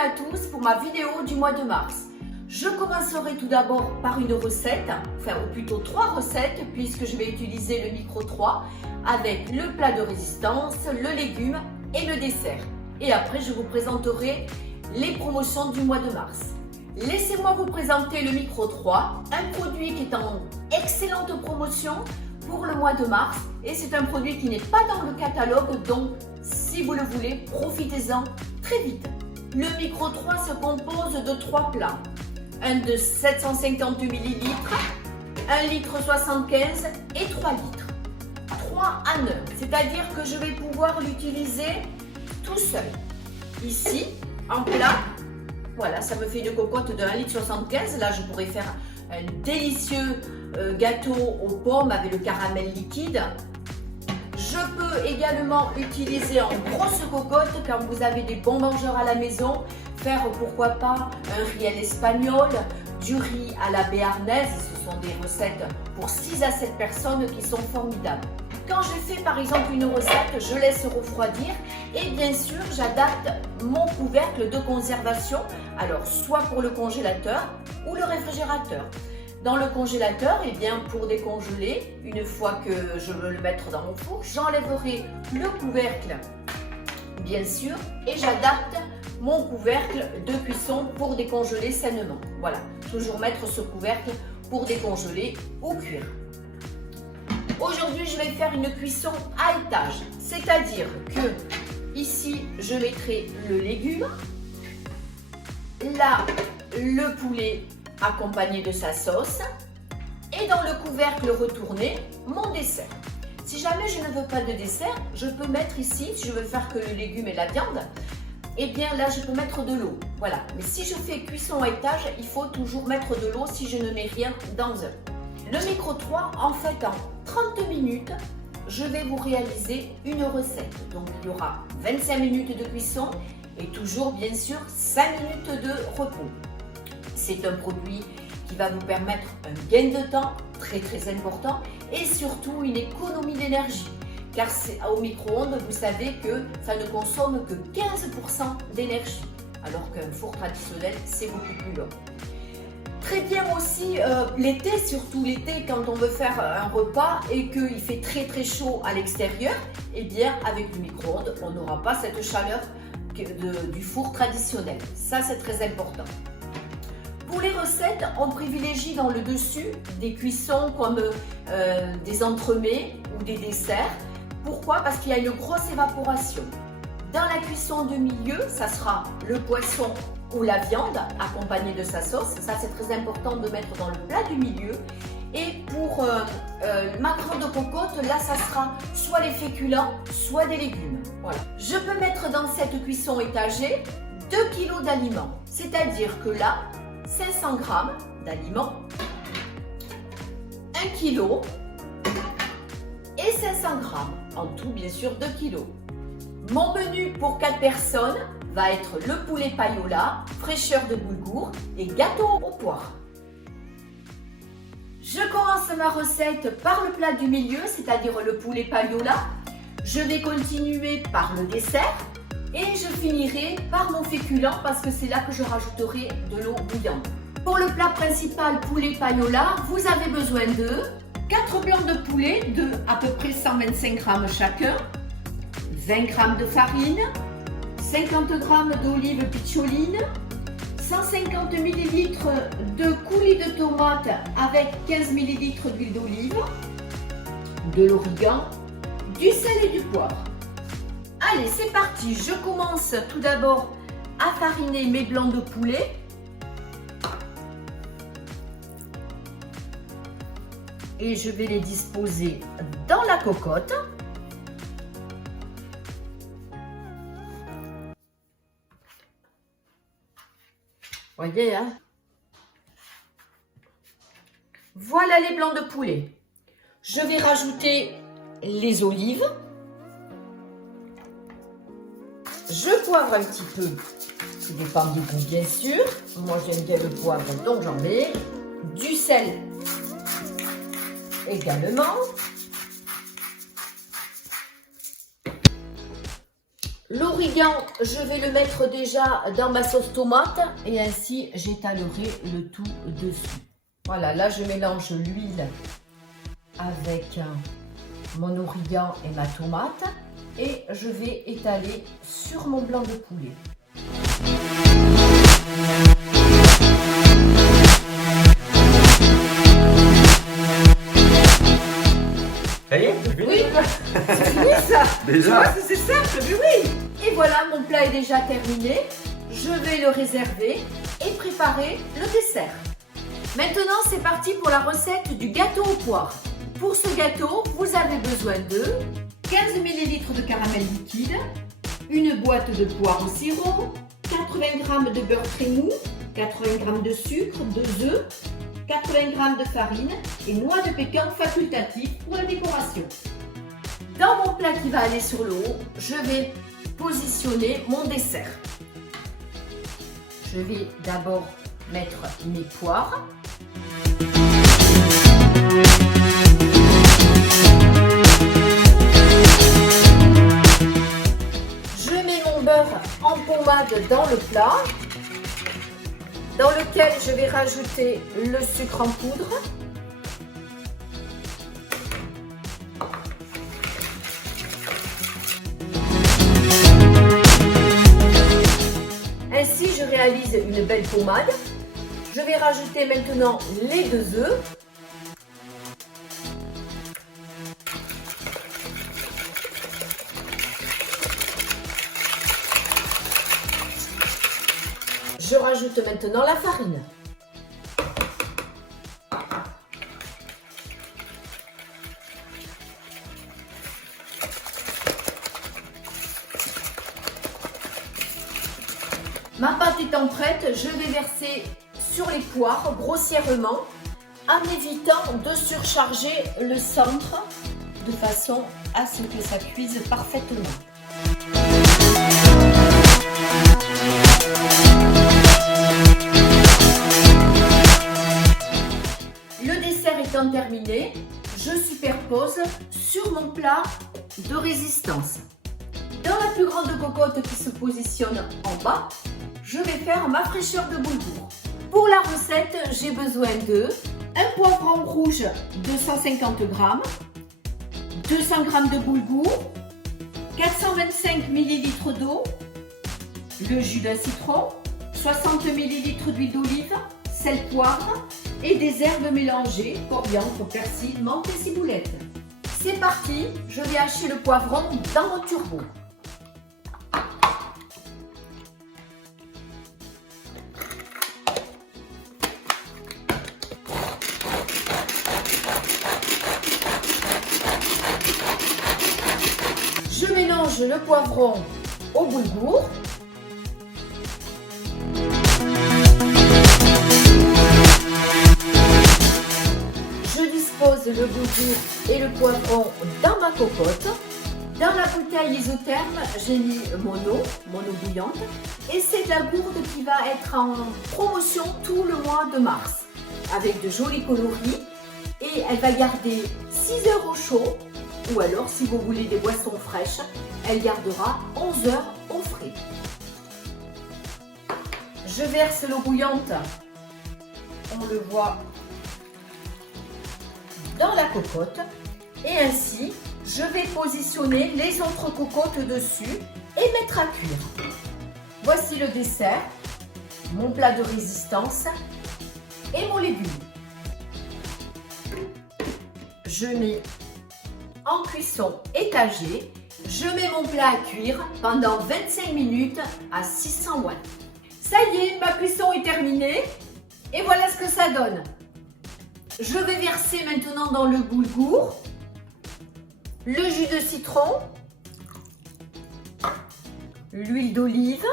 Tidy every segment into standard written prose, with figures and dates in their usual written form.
à tous pour ma vidéo du mois de mars. Je commencerai tout d'abord par une recette, enfin ou plutôt 3 recettes puisque je vais utiliser le micro 3 avec le plat de résistance, le légume et le dessert. Et après je vous présenterai les promotions du mois de mars. Laissez-moi vous présenter le micro 3, un produit qui est en excellente promotion pour le mois de mars et c'est un produit qui n'est pas dans le catalogue, donc si vous le voulez, profitez-en très vite. Le micro 3 se compose de 3 plats, un de 750 ml, 1 litre 75 et 3 litres. 3 en 1, c'est-à-dire que je vais pouvoir l'utiliser tout seul. Ici, en plat, voilà, ça me fait une cocotte de 1 litre 75. Là, je pourrais faire un délicieux gâteau aux pommes avec le caramel liquide. Je peux également utiliser en grosse cocotte quand vous avez des bons mangeurs à la maison, faire pourquoi pas un riz à l'espagnol, du riz à la béarnaise, ce sont des recettes pour 6 à 7 personnes qui sont formidables. Quand je fais par exemple une recette, je laisse refroidir et bien sûr j'adapte mon couvercle de conservation, alors soit pour le congélateur ou le réfrigérateur. Dans le congélateur, eh bien, pour décongeler, une fois que je veux le mettre dans mon four, j'enlèverai le couvercle, bien sûr, et j'adapte mon couvercle de cuisson pour décongeler sainement. Voilà, toujours mettre ce couvercle pour décongeler ou cuire. Aujourd'hui, je vais faire une cuisson à étage, c'est-à-dire que ici, je mettrai le légume, là, le poulet accompagné de sa sauce et dans le couvercle retourné, mon dessert. Si jamais je ne veux pas de dessert, je peux mettre ici, si je veux faire que le légume et la viande, et bien là je peux mettre de l'eau. Voilà, mais si je fais cuisson à étage, il faut toujours mettre de l'eau si je ne mets rien dans un. Le micro 3, en fait en 30 minutes, je vais vous réaliser une recette. Donc il y aura 25 minutes de cuisson et toujours bien sûr 5 minutes de repos. C'est un produit qui va vous permettre un gain de temps très important et surtout une économie d'énergie. Car au micro-ondes, vous savez que ça ne consomme que 15% d'énergie, alors qu'un four traditionnel, c'est beaucoup plus long. Très bien aussi l'été, surtout l'été quand on veut faire un repas et qu'il fait très chaud à l'extérieur, et bien avec le micro-ondes, on n'aura pas cette chaleur du four traditionnel. Ça, c'est très important. Pour les recettes, on privilégie dans le dessus des cuissons comme des entremets ou des desserts. Pourquoi? Parce qu'il y a une grosse évaporation. Dans la cuisson de milieu, ça sera le poisson ou la viande accompagnée de sa sauce. Ça, c'est très important de mettre dans le plat du milieu. Et pour ma grande cocotte, là, ça sera soit les féculents, soit des légumes. Voilà. Je peux mettre dans cette cuisson étagée 2 kg d'aliments. C'est-à-dire que là, 500 g d'aliments, 1 kg et 500 g, en tout bien sûr 2 kg. Mon menu pour 4 personnes va être le poulet payola, fraîcheur de boulgour et gâteau aux poires. Je commence ma recette par le plat du milieu, c'est-à-dire le poulet payola. Je vais continuer par le dessert. Et je finirai par mon féculent parce que c'est là que je rajouterai de l'eau bouillante. Pour le plat principal poulet payola, vous avez besoin de 4 blancs de poulet de à peu près 125 g chacun, 20 g de farine, 50 g d'olive picholine, 150 ml de coulis de tomate avec 15 ml d'huile d'olive, de l'origan, du sel et du poivre. Allez, c'est parti, je commence tout d'abord à fariner mes blancs de poulet. Et je vais les disposer dans la cocotte. Voyez, hein? Voilà les blancs de poulet. Je vais rajouter les olives. Je poivre un petit peu, ça dépend du goût bien sûr. Moi j'aime bien le poivre donc j'en mets. Du sel également. L'origan, je vais le mettre déjà dans ma sauce tomate et ainsi j'étalerai le tout dessus. Voilà, là je mélange l'huile avec mon origan et ma tomate et je vais étaler sur mon blanc de poulet. Ça y est, c'est fini? Oui, c'est fini ça. Déjà? C'est simple, mais oui. Et voilà, mon plat est déjà terminé. Je vais le réserver et préparer le dessert. Maintenant, c'est parti pour la recette du gâteau aux poires. Pour ce gâteau, vous avez besoin de 15 ml de caramel liquide, une boîte de poires au sirop, 80 g de beurre très mou, 80 g de sucre, 2 œufs, 80 g de farine et noix de pécan facultative pour la décoration. Dans mon plat qui va aller sur le haut, je vais positionner mon dessert. Je vais d'abord mettre mes poires. Je mets mon beurre en pommade dans le plat, dans lequel je vais rajouter le sucre en poudre. Ainsi, je réalise une belle pommade. Je vais rajouter maintenant les 2 œufs. Je rajoute maintenant la farine. Ma pâte étant prête, je vais verser sur les poires grossièrement en évitant de surcharger le centre de façon à ce que ça cuise parfaitement. Le dessert étant terminé, je superpose sur mon plat de résistance. Dans la plus grande cocotte qui se positionne en bas, je vais faire ma fraîcheur de boulgour. Pour la recette, j'ai besoin de un poivron rouge de 150 g, 200 g de boulgour, 425 ml d'eau, le jus d'un citron, 60 ml d'huile d'olive, sel, poivre et des herbes mélangées, coriandre, persil, menthe et ciboulette. C'est parti, je vais hacher le poivron dans mon turbo. Je mélange le poivron au boulgour. Je dispose le boulgour et le poivron dans ma cocotte. Dans la bouteille isotherme, j'ai mis mon eau bouillante. Et c'est la gourde qui va être en promotion tout le mois de mars. Avec de jolis coloris. Et elle va garder 6 heures au chaud. Ou alors, si vous voulez des boissons fraîches, elle gardera 11 heures au frais. Je verse l'eau bouillante, on le voit, dans la cocotte. Et ainsi, je vais positionner les autres cocottes dessus et mettre à cuire. Voici le dessert, mon plat de résistance et mon légume. Je mets en cuisson étagée, je mets mon plat à cuire pendant 25 minutes à 600 watts. Ça y est, ma cuisson est terminée et voilà ce que ça donne. Je vais verser maintenant dans le boulgour le jus de citron, l'huile d'olive,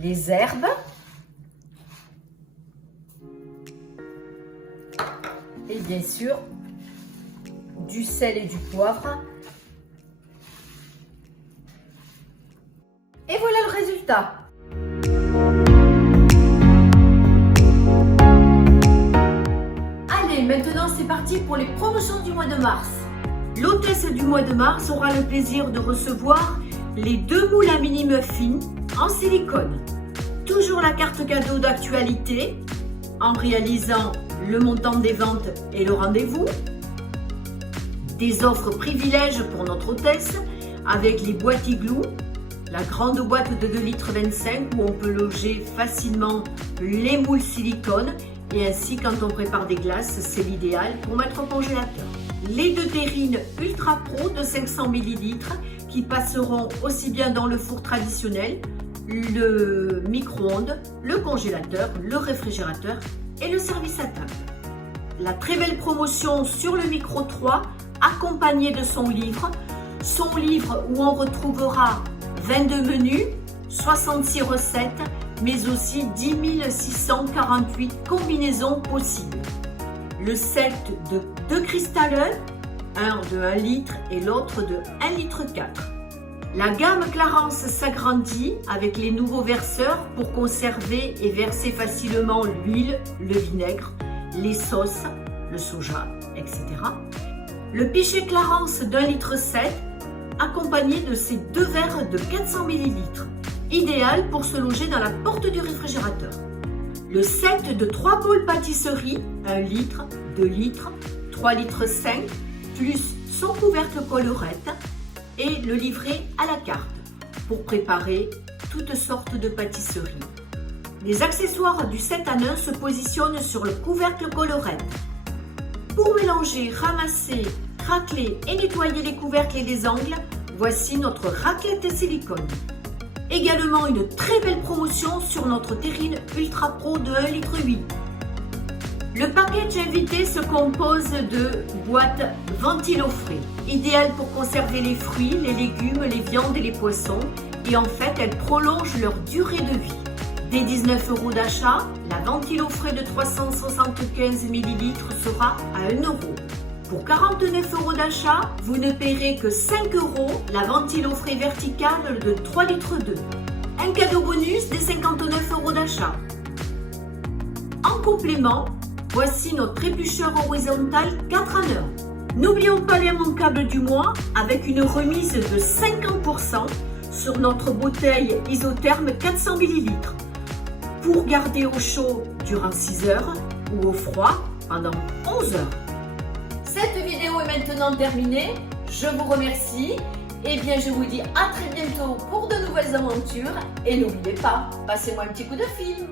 les herbes, et bien sûr du sel et du poivre. Et voilà le résultat. Allez, maintenant c'est parti pour les promotions du mois de mars. l'hôtesse du mois de mars aura le plaisir de recevoir les 2 moules à mini muffins en silicone. Toujours la carte cadeau d'actualité en réalisant le montant des ventes et le rendez-vous. Des offres privilèges pour notre hôtesse avec les boîtes igloo, la grande boîte de 2,25 litres où on peut loger facilement les moules silicone et ainsi quand on prépare des glaces, c'est l'idéal pour mettre au congélateur. Les 2 terrines Ultra Pro de 500 ml qui passeront aussi bien dans le four traditionnel, le micro-ondes, le congélateur, le réfrigérateur et le service à table. La très belle promotion sur le Micro 3 accompagné de son livre où on retrouvera 22 menus, 66 recettes, mais aussi 10 648 combinaisons possibles. Le set de 2 cristalleux, un de 1 litre et l'autre de 1,4 litre. La gamme Clarence s'agrandit avec les nouveaux verseurs pour conserver et verser facilement l'huile, le vinaigre, les sauces, le soja, etc. Le pichet Clarence d'1,7 litre accompagné de ces 2 verres de 400 ml, idéal pour se loger dans la porte du réfrigérateur. Le set de 3 bowls pâtisserie, 1 litre, 2 litres, 3,5 litres, plus son couvercle collerette et le livret à la carte pour préparer toutes sortes de pâtisseries. Les accessoires du set à nain se positionnent sur le couvercle collerette. Pour mélanger, ramasser, racler et nettoyer les couvercles et les angles, voici notre raclette silicone. Également une très belle promotion sur notre terrine Ultra Pro de 1,8 litre. Le package invité se compose de boîtes ventilo frais, idéales pour conserver les fruits, les légumes, les viandes et les poissons, et en fait elles prolongent leur durée de vie. Dès 19 € d'achat, la ventilo frais de 375 ml sera à 1 €. Pour 49 € d'achat, vous ne paierez que 5 € la ventilo frais verticale de 3,2 litres. Un cadeau bonus des 59 € d'achat. En complément, voici notre éplucheur horizontal 4 en 1. N'oublions pas l'immanquable du mois avec une remise de 50% sur notre bouteille isotherme 400 ml pour garder au chaud durant 6 heures ou au froid pendant 11 heures. Cette vidéo est maintenant terminée. Je vous remercie. Et bien, je vous dis à très bientôt pour de nouvelles aventures. Et n'oubliez pas, passez-moi un petit coup de fil.